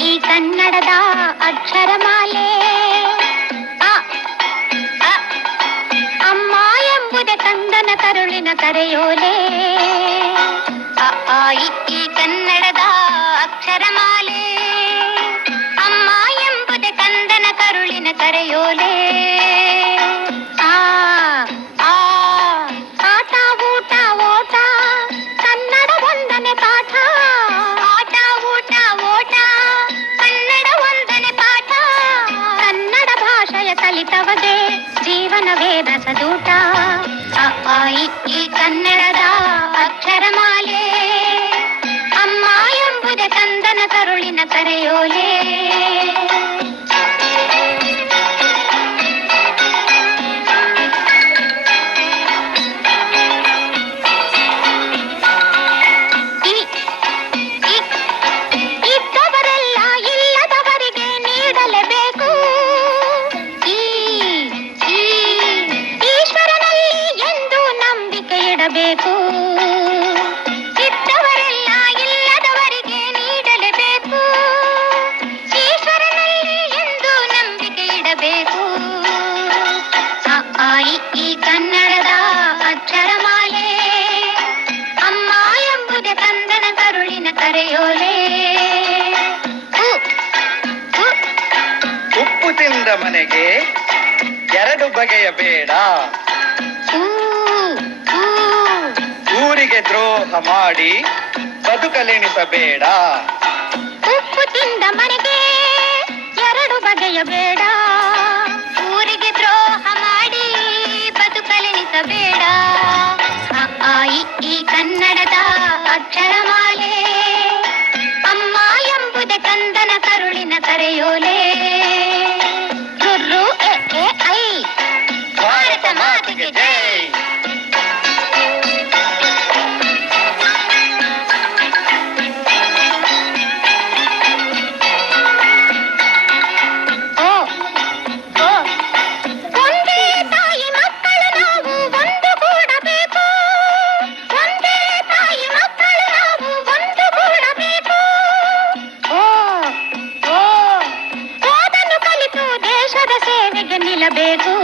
ಈ ಕನ್ನಡದ ಅಕ್ಷರಮಾಲೆ ಅ, ಅ, ಅಮ್ಮ ಎಂಬುದೇ ಕಂದನ ಕರುಳಿನ ಕರೆಯೋಲೆ ಅ, ಆ, ಈ ಕನ್ನಡದ ಅಕ್ಷರಮಾಲೆ ಅಮ್ಮ ಎಂಬುದೇ ಕಂದನ ಕರುಳಿನ ಕರೆಯೋಲೆ ಆ ಆ ಆಟ ಊಟ ಓಟ ಕನ್ನಡ ಒಂದನೆ ಪಾಠ ಆಟ ಊಟ ಓಟ ಕನ್ನಡ ಒಂದನೆ ಪಾಠ ಕನ್ನಡ ಭಾಷೆಯ ಕಲಿತವಗೆ ಜೀವನವೇ ರಸದೂಟ ಅ, ಆ, ಈ ಕನ್ನಡದ ಅಕ್ಷರಮಾಲೆ ಅಮ್ಮ ಎಂಬುದೇ ಕಂದನ ಕರುಳಿನ ಕರೆಯೋಲೆ ಇದ್ದವರೆಲ್ಲ ಇಲ್ಲದವರಿಗೆ ನೀಡಲೇಬೇಕು ಈಶ್ವರನಲ್ಲಿ ಎಂದು ನಂಬಿಕೆ ಇಡಬೇಕು ಇದ್ದವರೆಲ್ಲ ಇಲ್ಲದವರಿಗೆ ನೀಡಲೇಬೇಕು ಈಶ್ವರನಲ್ಲಿ ಎಂದು ನಂಬಿಕೆ ಇಡಬೇಕು ಅ, ಆ, ಈ ಕನ್ನಡದ ಅಕ್ಷರಮಾಲೆ ಅಮ್ಮ ಎಂಬುದೇ ಕಂದನ ಕರುಳಿನ ಕರೆಯೋಲೆ ಉಪ್ಪು ತಿಂದ ಮನೆಗೆ ಎರಡು ಬಗೆಯ ಬೇಡ ಊರಿಗೆ ದ್ರೋಹ ಮಾಡಿ ಬದುಕಲೆಣಿಸಬೇಡ ಉಪ್ಪು ತಿಂದ ಮನೆಗೆ ಎರಡು ಬಗೆಯ ಬೇಡ ಊರಿಗೆ ದ್ರೋಹ ಮಾಡಿ ಬದುಕಲೆನಿಸಬೇಡ ಅ, ಆ, ಈ ಕನ್ನಡದ ಅಕ್ಷರಮಾಲೆ ಅಮ್ಮ ಎಂಬುದೇ ಕಂದನ ಕರುಳಿನ ಕರೆಯೋಲೆ ರುರ್ರು ಎ, ಎ, ಐ ಭಾರತ ಮಾತೆಗೆ ಜೈ. ಓ ಓ ಒಂದೇ ತಾಯಿ ಮಕ್ಕಳು ನಾವು ಒಂದು ಕೂಡಬೇಕು ಒಂದೇ ತಾಯಿ ಮಕ್ಕಳು ನಾವು ಒಂದು ಕೂಡಬೇಕು ಓ ಓ ಓದನ್ನು ಕಲಿತು ದೇಶದ ಸೇವೆಗೆ ನಿಲ್ಲಬೇಕು